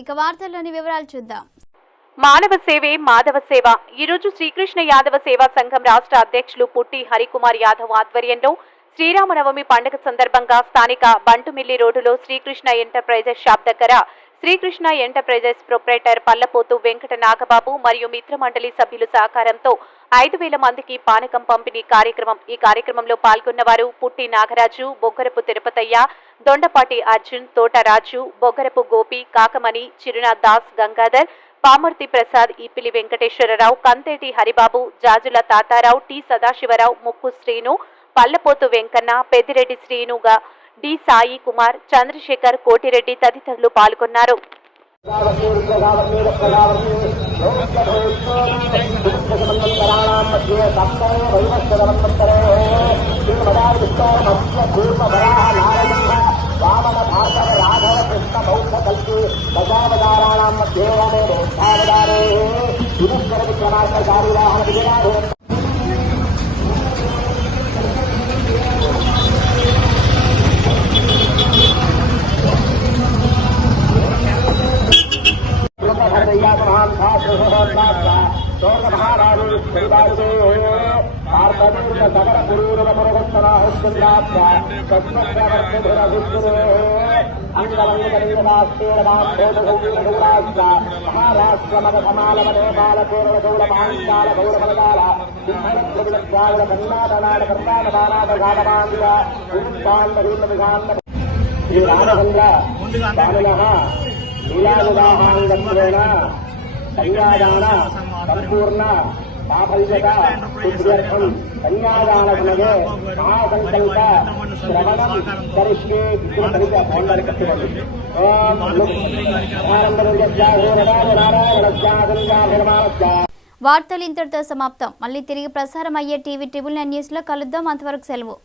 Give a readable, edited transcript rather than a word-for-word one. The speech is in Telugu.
ఇక వార్తల్లోని వివరాలు చూద్దాం. మానవ సేవే మాధవ సేవ. ఈరోజు శ్రీకృష్ణ యాదవ సేవా సంఘం రాష్ట్ర అధ్యక్షులు పుట్టి హరికుమార్ యాదవ్ ఆధ్వర్యంలో శ్రీరామనవమి పండుగ సందర్భంగా స్థానిక బంటుమిల్లి రోడ్డులో శ్రీకృష్ణ ఎంటర్ప్రైజెస్ షాప్ దగ్గర శ్రీకృష్ణ ఎంటర్ప్రైజెస్ ప్రొప్రైటర్ పల్లపోతు వెంకట నాగబాబు మరియు మిత్రమండలి సభ్యుల సహకారంతో 5,000 మందికి పానకం పంపిణీ కార్యక్రమం. ఈ కార్యక్రమంలో పాల్గొన్నవారు పుట్టి నాగరాజు, బొగ్గరపు తిరుపతయ్య, దొండపాటి అర్జున్, తోటరాజు, బొగ్గరపు గోపి, కాకమణి, చిరునాథ్ దాస్, గంగాధర్, పామర్తి ప్రసాద్, ఈపిలి వెంకటేశ్వరరావు, కంతేటి హరిబాబు, జాజుల తాతారావు, టి సదాశివరావు, ముక్కు శ్రీను, పల్లపోతు వెంకన్న, పెద్దిరెడ్డి శ్రీనుగా, డి సాయి కుమార్, చంద్రశేఖర్, కోటిరెడ్డి తదితరులు పాల్గొన్నారు. సంపూర్ణ సాఫల్యత సిద్ధ్యర్థం కన్యాదాన సమయే మహాసంకల్ప శ్రవణం కరిష్యే వార్తలు ఇంతటితో సమాప్తం. మళ్ళీ తిరిగి ప్రసారం అయ్యే టీవీ 9 న్యూస్ లో కలుద్దాం. అంతవరకు సెలవు.